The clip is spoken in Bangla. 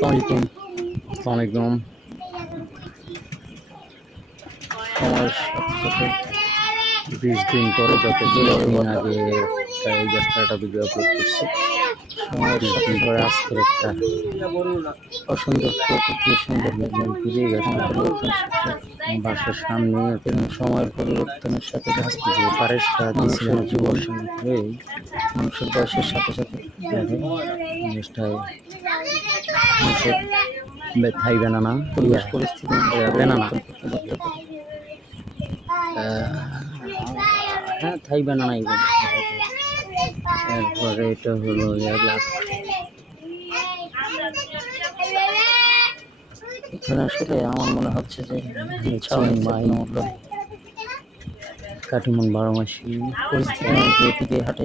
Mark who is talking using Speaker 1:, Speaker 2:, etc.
Speaker 1: আসসালামাইকুম আসসালামাইকুম সাথে বিশ দিন পরে যত আগে একটা গাছটা একটা সুন্দর ফিরে গাছের পরিবর্তন বাসার সামনে সময়ের পরিবর্তনের সাথে গাছ থেকে পারের সাথে ছিলেন যুবক হয়ে মানুষের বয়সের সাথে সাথে বে- থাই বেনানা পরিবেশ পরিস্থিতি। বেনানা হ্যাঁ থাই বেনানাই বলে। এরপরে এটা হলো এখানে আসলে আমার মনে হচ্ছে যে ছাউনি মাই কাটিমন বারো মাসি। পরিস্থিতি হাটে।